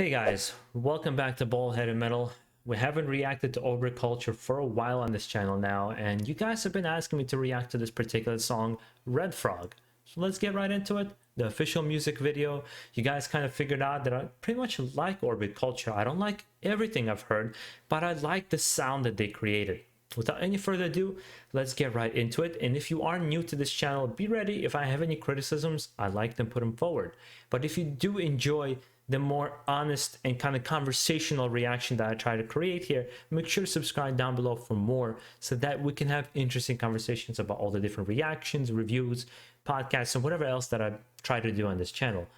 Hey guys, welcome back to BaldHeaded Metal. We haven't reacted to Orbit Culture for a while on this channel now, and you guys have been asking me to react to this particular song, Redfog. So let's get right into it. The official music video. You guys kind of figured out that I pretty much like Orbit Culture. I don't like everything I've heard, but I like the sound that they created. Without any further ado, let's get right into it. And if you are new to this channel, be ready. If I have any criticisms, I like them, put them forward. But if you do enjoy the more honest and kind of conversational reaction that I try to create here, make sure to subscribe down below for more so that we can have interesting conversations about all the different reactions, reviews, podcasts, and whatever else that I try to do on this channel.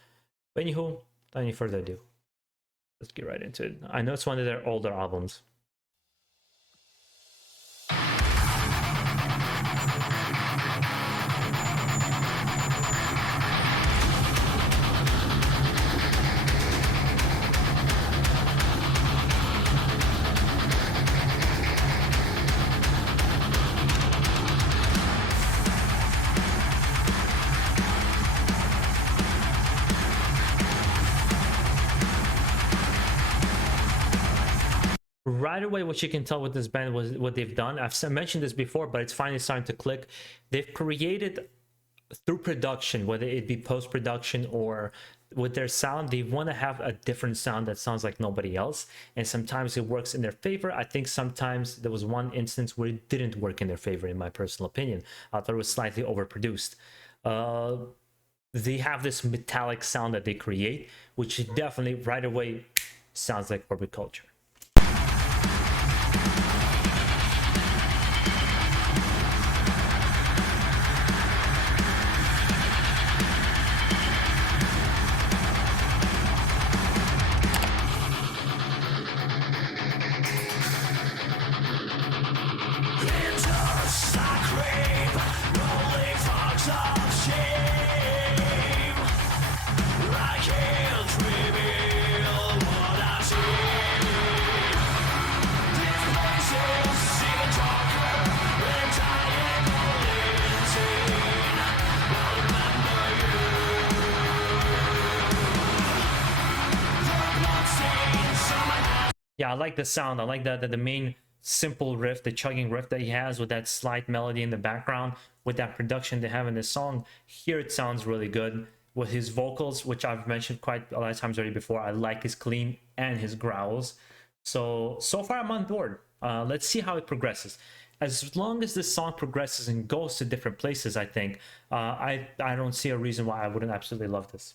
But anywho, without any further ado, let's get right into it. I know it's one of their older albums. Right away, what you can tell with this band was what they've done. I've mentioned this before, but it's finally starting to click. They've created through production, whether it be post-production or with their sound, they want to have a different sound that sounds like nobody else, and sometimes it works in their favor. I think sometimes there was one instance where it didn't work in their favor, in my personal opinion. I thought it was slightly overproduced. They have this metallic sound that they create, which definitely right away sounds like Orbit Culture. Yeah, I like the sound. I like the main simple riff, the chugging riff that he has with that slight melody in the background, with that production they have in this song. Here it sounds really good. With his vocals, which I've mentioned quite a lot of times already before, I like his clean and his growls. So far I'm on board. Let's see how it progresses. As long as this song progresses and goes to different places, I think, I don't see a reason why I wouldn't absolutely love this.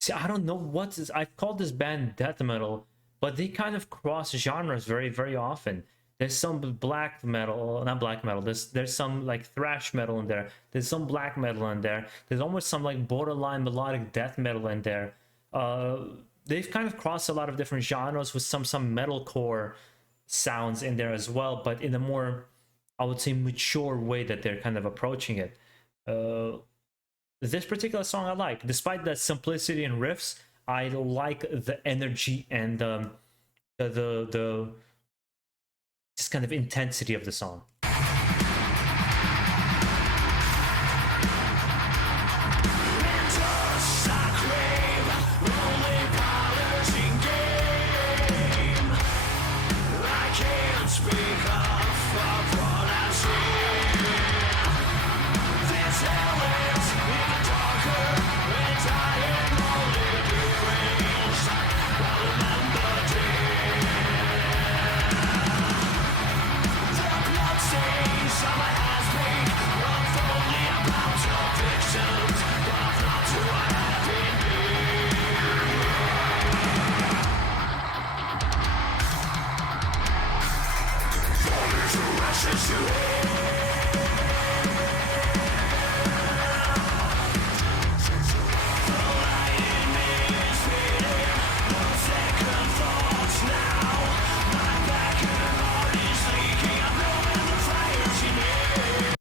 See, I don't know what is. I've called this band death metal, but they kind of cross genres very, very often. There's some black metal, not black metal. There's some like thrash metal in there. There's some black metal in there. There's almost some like borderline melodic death metal in there. They've kind of crossed a lot of different genres with some metalcore sounds in there as well, but in a more, I would say, mature way that they're kind of approaching it. This particular song I like, despite the simplicity and riffs. I like the energy and the just kind of intensity of the song.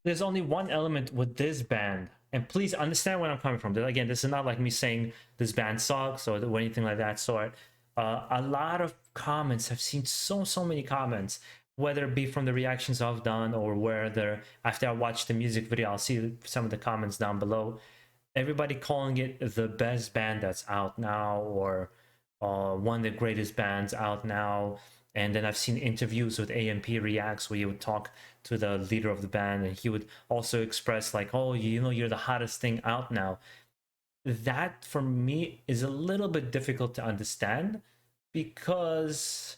there's only one element with this band, and please understand where I'm coming from. Again, this is not like me saying this band sucks or anything like that sort. A lot of comments, I've seen so many comments, whether it be from the reactions I've done or whether after I watch the music video, I'll see some of the comments down below. Everybody calling it the best band that's out now, or one of the greatest bands out now. And then I've seen interviews with AMP Reacts where he would talk to the leader of the band, and he would also express like, oh, you know, you're the hottest thing out now. That for me is a little bit difficult to understand, because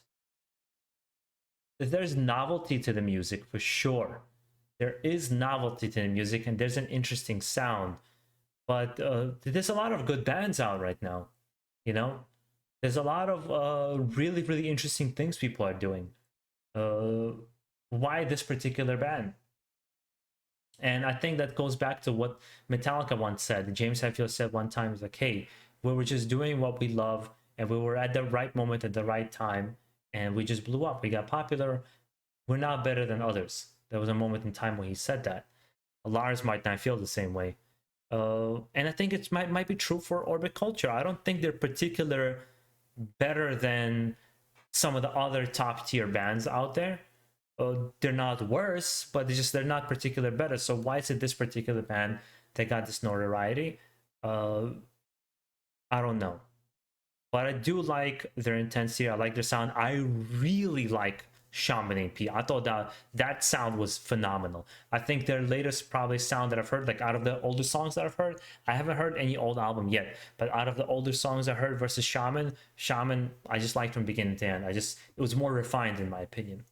there's novelty to the music for sure. There is novelty to the music, and there's an interesting sound. But there's a lot of good bands out right now, you know? There's a lot of really interesting things people are doing. Why this particular band? And I think that goes back to what Metallica once said. James Hetfield said one time, he's like, hey, we were just doing what we love, and we were at the right moment at the right time, and we just blew up. We got popular. We're not better than others. There was a moment in time when he said that. Lars might not feel the same way. And I think it might be true for Orbit Culture. I don't think they're particular better than some of the other top tier bands out there. They're not worse, but they're not particular better. So why is it this particular band that got this notoriety? I don't know. But I do like their intensity. I like their sound. I really like Shaman AP. I thought that sound was phenomenal. I think their latest probably sound that I've heard, like out of the older songs that I've heard, I haven't heard any old album yet, but out of the older songs I heard versus Shaman, I just liked from beginning to end. It was more refined in my opinion.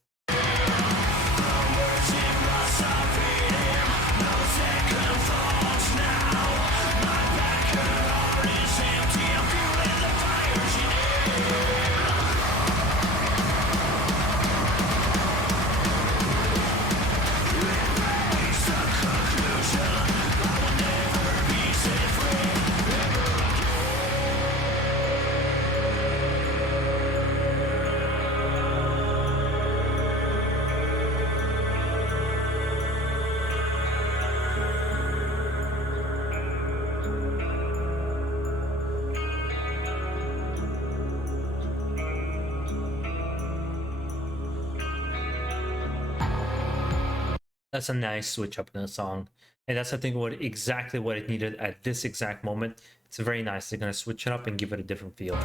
That's a nice switch up in the song, and that's I think exactly what it needed at this exact moment. It's very nice. They're gonna switch it up and give it a different feel.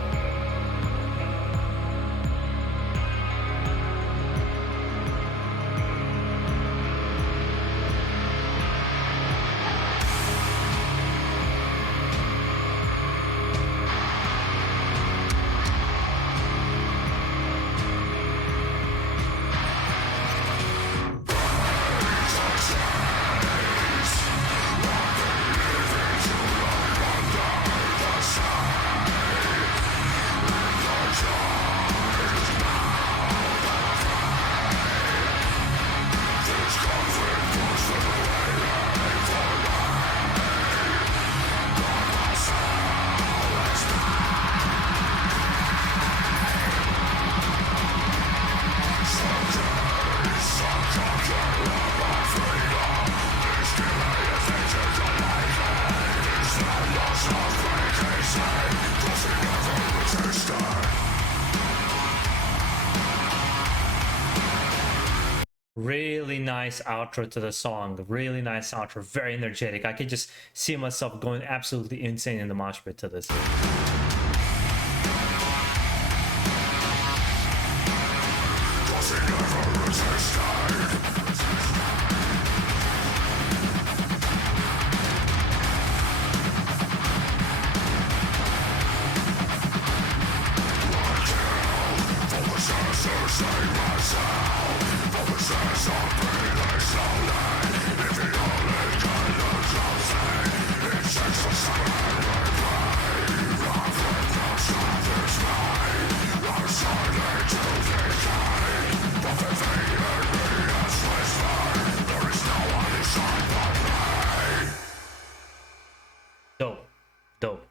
Really nice outro to the song. Really nice outro. Very energetic. I could just see myself going absolutely insane in the mosh pit to this. Dope.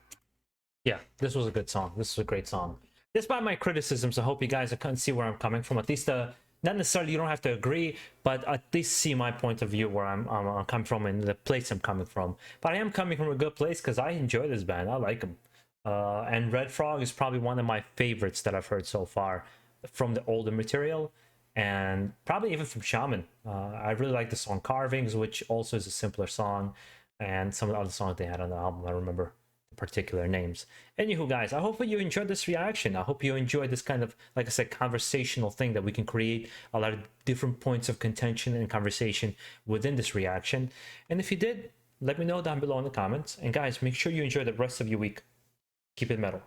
Yeah, this was a good song. This is a great song. Despite my criticisms, I hope you guys can see where I'm coming from. At least the not necessarily you don't have to agree, but at least see my point of view where I'm coming from and the place I'm coming from. But I am coming from a good place because I enjoy this band. I like them. And Red Frog is probably one of my favorites that I've heard so far from the older material, and probably even from Shaman. I really like the song Carvings, which also is a simpler song, and some of the other songs they had on the album. I remember particular names. Anywho, guys, I hope you enjoyed this reaction. I hope you enjoyed this kind of, like I said, conversational thing that we can create a lot of different points of contention and conversation within this reaction. And if you did, let me know down below in the comments. And guys, make sure you enjoy the rest of your week. Keep it metal.